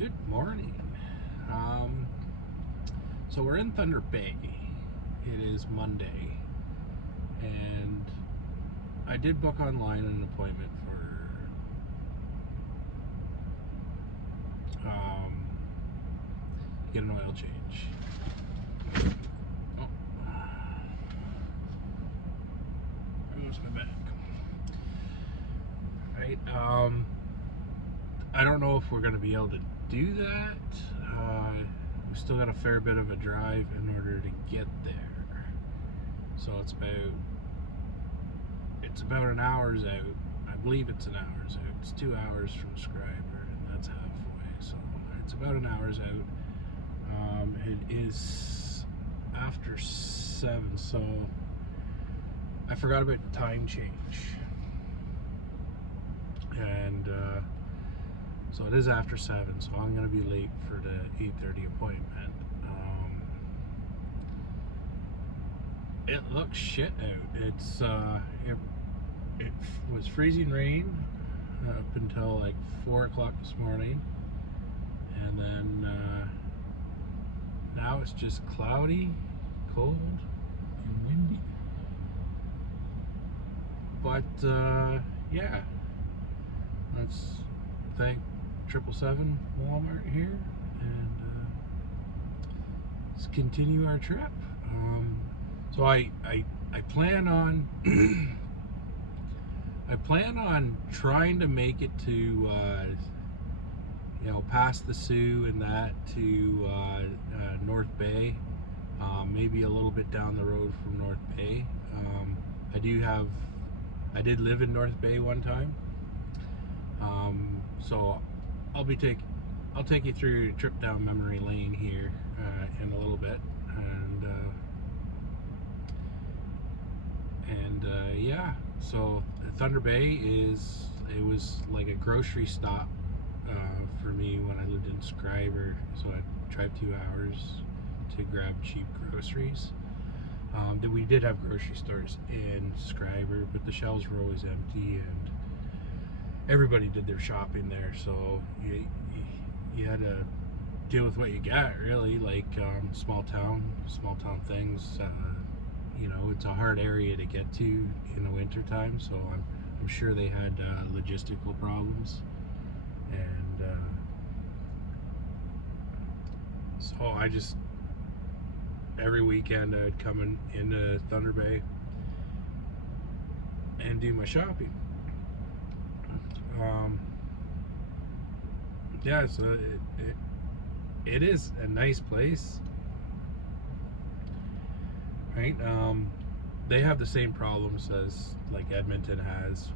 Good morning. So we're in Thunder Bay. It is Monday, and I did book online an appointment for get an oil change. Oh, there goes my bag. Right. I don't know if we're going to be able to do that. We still got a fair bit of a drive in order to get there. So it's about an hour's out. I believe it's an hour's out. It's 2 hours from Scriber, and that's halfway. So it's about an hour's out. It is after 7, so I forgot about the time change. And so it is after 7, so I'm going to be late for the 8:30 appointment. It looks shit out. It was freezing rain up until like 4 o'clock this morning, and then now it's just cloudy, cold, and windy. But yeah, let's thank 777 Walmart here, and let's continue our trip. So I plan on I plan on trying to make it to past the Sioux and that to North Bay, maybe a little bit down the road from North Bay. I did live in North Bay one time, so I'll take you through a trip down memory lane here in a little bit, and yeah. So Thunder Bay it was like a grocery stop for me when I lived in Scriber. So I drive 2 hours to grab cheap groceries. We did have grocery stores in Scriber, but the shelves were always empty, and everybody did their shopping there. So you had to deal with what you got, really. Like small town things. It's a hard area to get to in the winter time, so I'm sure they had logistical problems, and so I just every weekend I'd come into Thunder Bay and do my shopping. Yeah, so it is a nice place, right? They have the same problems as like Edmonton has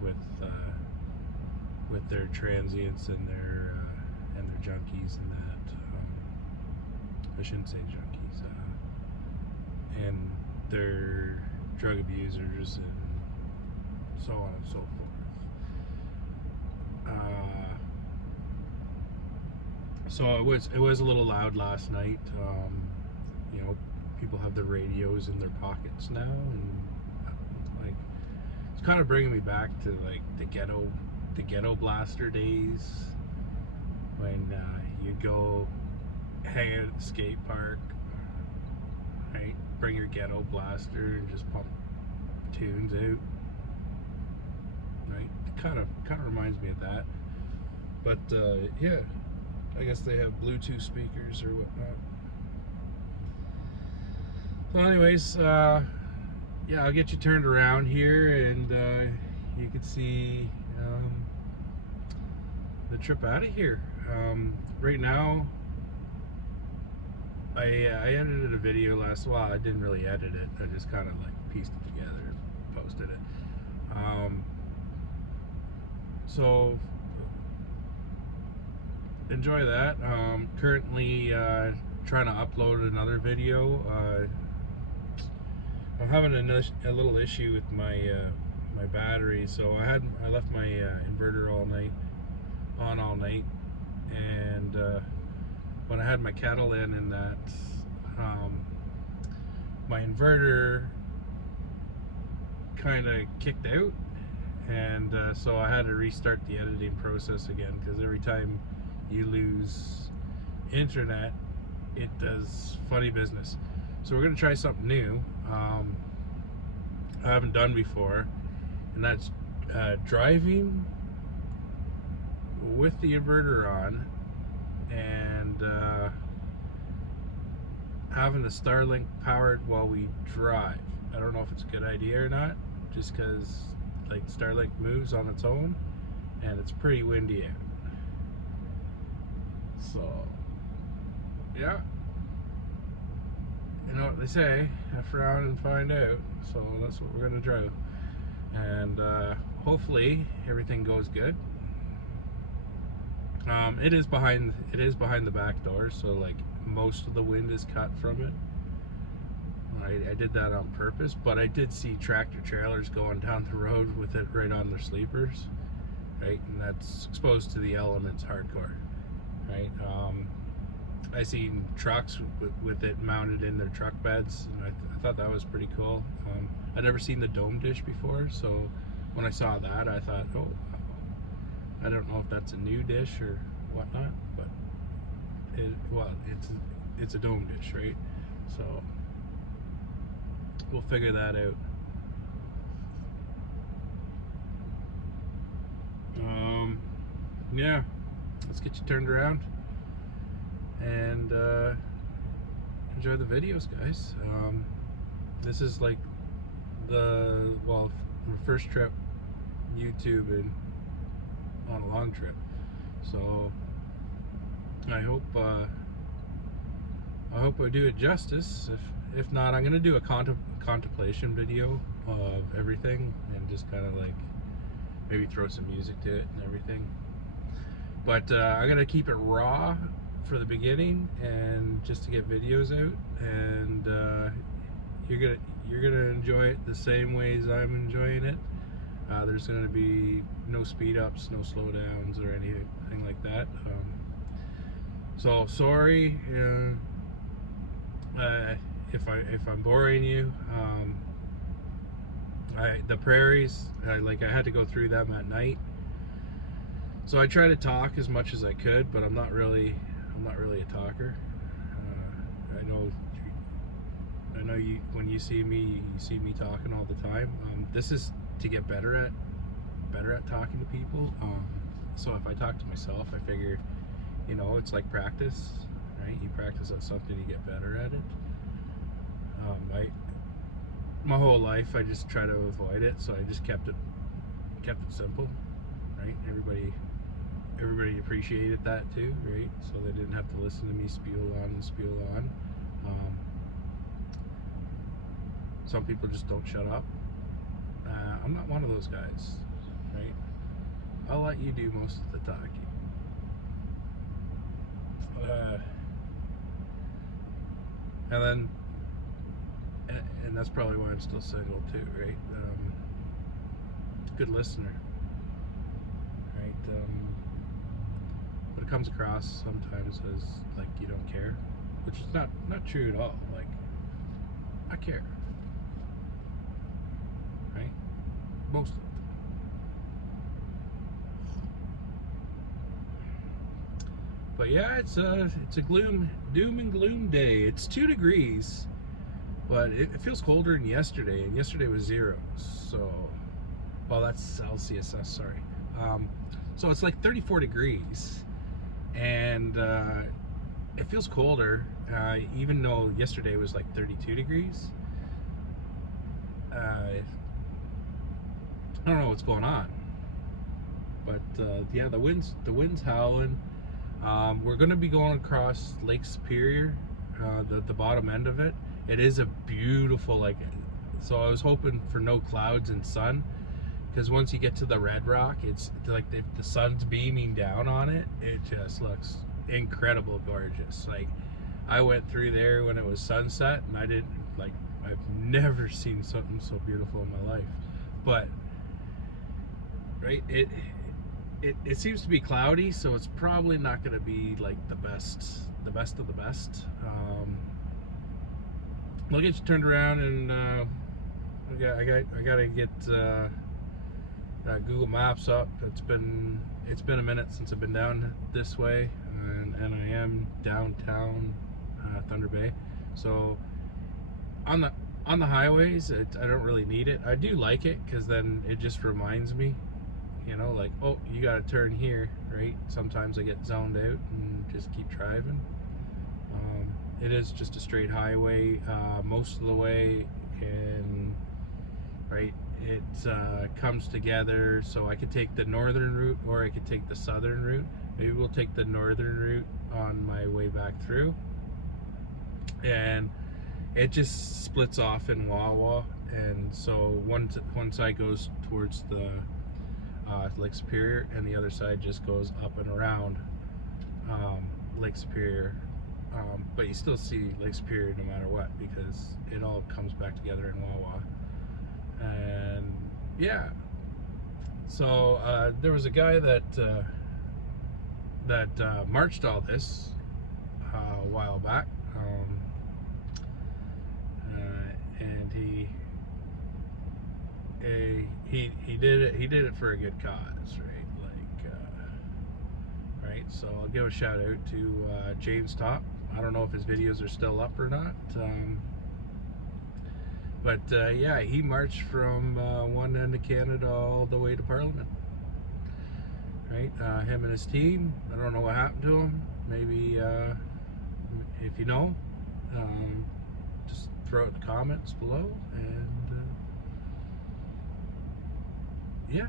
with their transients and their junkies and that. I shouldn't say junkies, and their drug abusers and so on and so forth. So it was a little loud last night. People have their radios in their pockets now, and like it's kind of bringing me back to like the ghetto blaster days when you'd go hang out at the skate park, right? Bring your ghetto blaster and just pump tunes out, right? It kind of reminds me of that. But yeah, I guess they have Bluetooth speakers or whatnot. So anyways, yeah, I'll get you turned around here, and you can see the trip out of here. Right now, I edited a video well, I didn't really edit it. I just kind of like pieced it together, posted it. So enjoy that. Currently trying to upload another video. I'm having a little issue with my my battery, so I left my inverter on all night, and when I had my kettle in that, my inverter kind of kicked out, and so I had to restart the editing process again, because every time you lose internet, it does funny business. So we're gonna try something new. I haven't done before, and that's driving with the inverter on and having the Starlink powered while we drive. I don't know if it's a good idea or not, just because like Starlink moves on its own and it's pretty windy out. So yeah, you know what they say, F around and find out. So that's what we're gonna do, and hopefully everything goes good. It is behind the back door, so like most of the wind is cut from it. I did that on purpose, but I did see tractor trailers going down the road with it right on their sleepers, right? And that's exposed to the elements hardcore, right? I seen trucks with it mounted in their truck beds, and I thought that was pretty cool. I'd never seen the dome dish before, so when I saw that, I thought, oh, I don't know if that's a new dish or whatnot, but it's a dome dish, right? So we'll figure that out. Yeah, let's get you turned around and enjoy the videos, guys. This is like the first trip YouTubing on a long trip, so I hope I do it justice. If not, I'm gonna do a contemplation video of everything and just kind of like maybe throw some music to it and everything. But I'm gonna keep it raw for the beginning and just to get videos out, and you're gonna enjoy it the same ways I'm enjoying it. There's going to be no speed ups, no slow downs, or anything like that. So sorry if I'm boring you. The prairies, I had to go through them at night. So I try to talk as much as I could, but I'm not really a talker. I know you, when you see me talking all the time. This is to get better at talking to people. So if I talk to myself, I figure, you know, it's like practice, right? You practice at something, you get better at it. My whole life I just try to avoid it, so I just kept it simple, right? Everybody appreciated that too, right? So they didn't have to listen to me spiel on. Some people just don't shut up. I'm not one of those guys, right? I'll let you do most of the talking. And that's probably why I'm still single too, right? Good listener, right? But it comes across sometimes as like you don't care, which is not true at all. Like, I care, right? Most of the time. But yeah, it's a doom and gloom day. It's 2 degrees, but it feels colder than yesterday, and yesterday was 0. So, well, that's Celsius. Sorry. So it's like 34 degrees, and it feels colder, even though yesterday was like 32 degrees. I don't know what's going on, but yeah, the wind's howling. We're going to be going across Lake Superior, the bottom end of it. It is a beautiful, like, so I was hoping for no clouds and sun, because once you get to the Red Rock, it's like the sun's beaming down on it. It just looks incredible gorgeous. Like, I went through there when it was sunset, and I've never seen something so beautiful in my life. But right, it seems to be cloudy, so it's probably not going to be like the best of the best. I'll get you turned around, and I gotta get Google Maps up. It's been it's been a minute since I've been down this way, and I am downtown Thunder Bay. So on the highways, I don't really need it. I do like it because then it just reminds me, you know, like, oh, you got to turn here, right? Sometimes I get zoned out and just keep driving. It is just a straight highway most of the way, and right, it comes together, so I could take the northern route or I could take the southern route. Maybe we'll take the northern route on my way back through, and it just splits off in Wawa, and so one side goes towards the Lake Superior, and the other side just goes up and around Lake Superior. But you still see Lake Superior no matter what, because it all comes back together in Wawa. And yeah, so there was a guy that marched all this a while back, and he did it for a good cause, right? Like right. So I'll give a shout out to James Top. I don't know if his videos are still up or not. But yeah, he marched from one end of Canada all the way to Parliament. Right, him and his team. I don't know what happened to him. Maybe if you know, just throw it in the comments below. And yeah.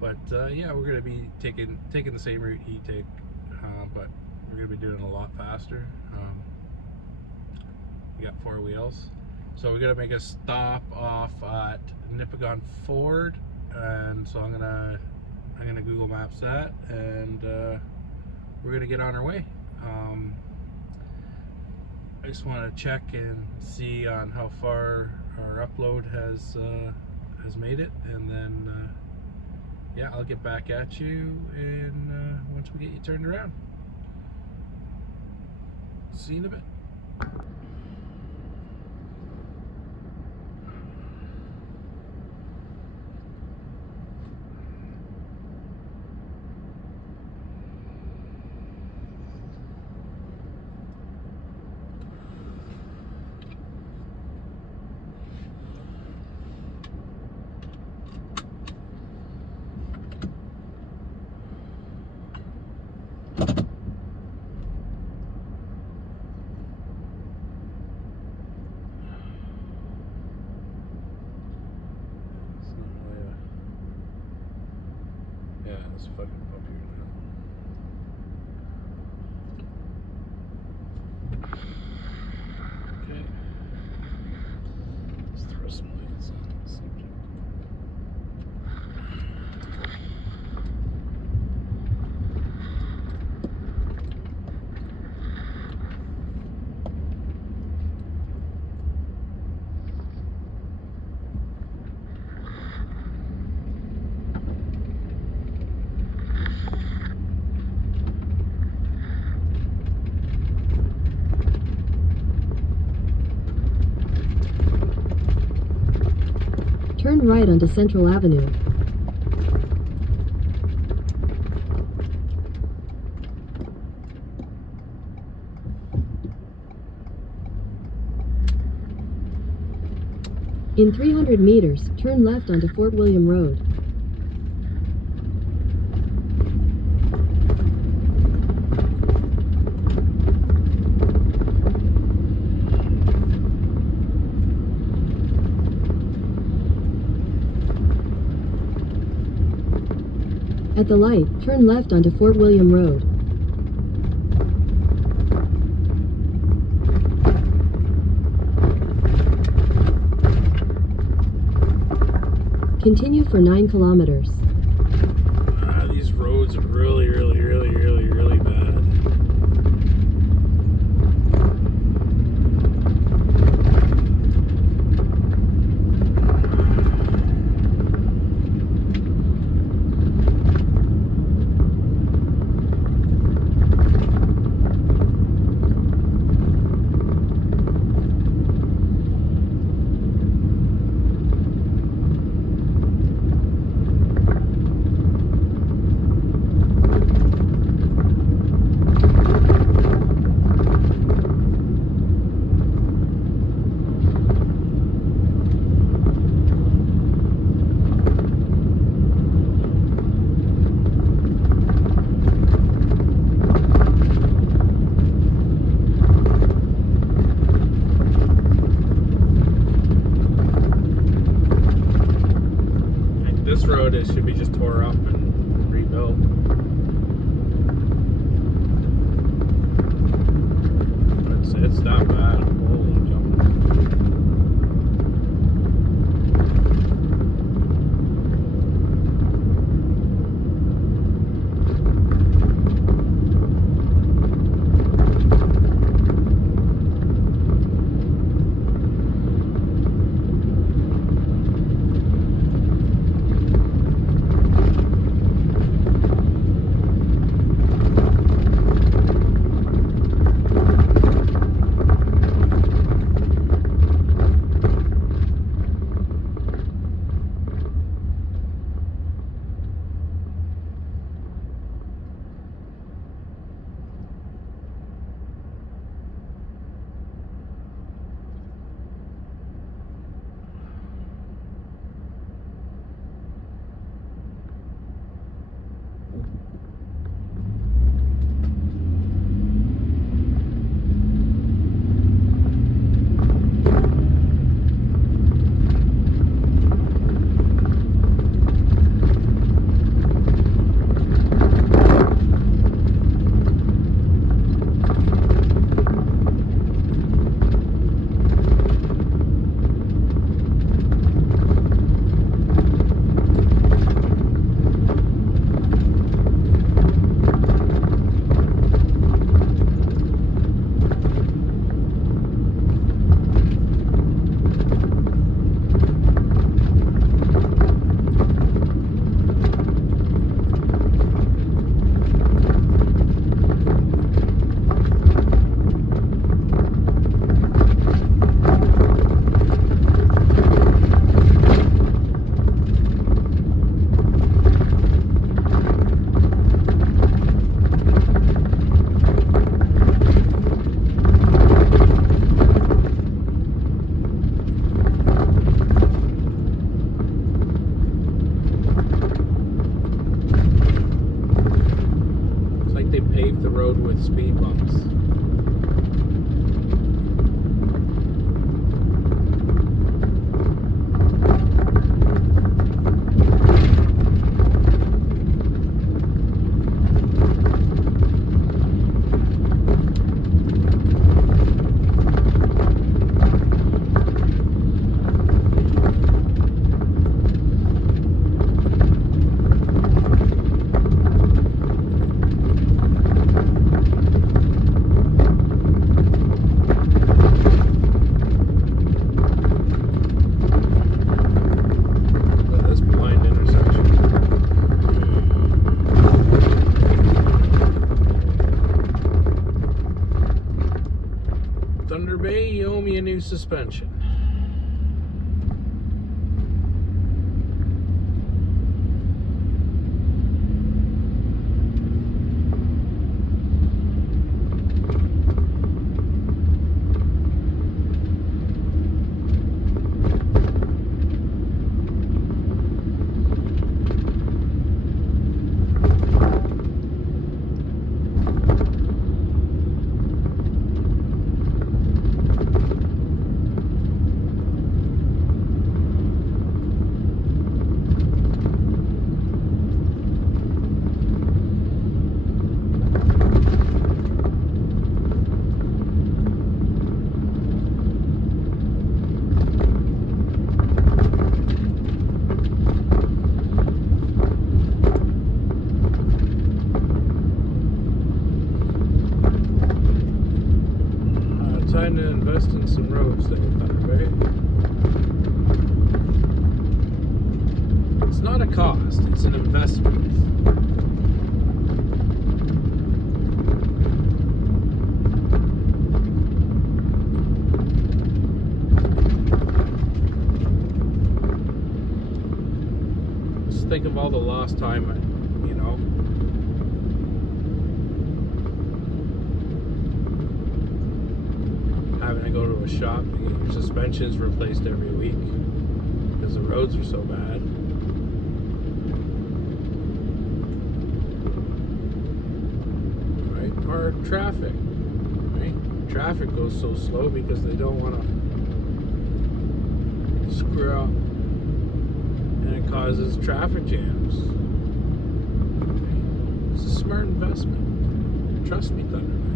But yeah, we're gonna be taking the same route he took, but we're gonna be doing it a lot faster. We got 4 wheels, so we're gonna make a stop off at Nipigon Ford, and so I'm gonna Google Maps that, and we're gonna get on our way. I just want to check and see on how far our upload has made it, and then yeah, I'll get back at you, and once we get you turned around. See you in a bit. Yeah, it's fucking up here now. Okay. Let's throw some lights on the subject. Turn right onto Central Avenue. In 300 meters, turn left onto Fort William Road. At the light, turn left onto Fort William Road. Continue for 9 kilometers. These roads are really bad. road. It should be just tore up and rebuilt. It's that bad. Holy jump. Paved the road with speed bumps. Thunder Bay, you owe me a new suspension. Time to invest in some roads there in Thunder Bay. It's not a cost, it's an investment. Just think of all the lost time, you know. Having to go to a shop and get your suspensions replaced every week because the roads are so bad. Right? Or traffic. Right? Traffic goes so slow because they don't want to screw up and it causes traffic jams. Okay. It's a smart investment. Trust me, Thunder Bay.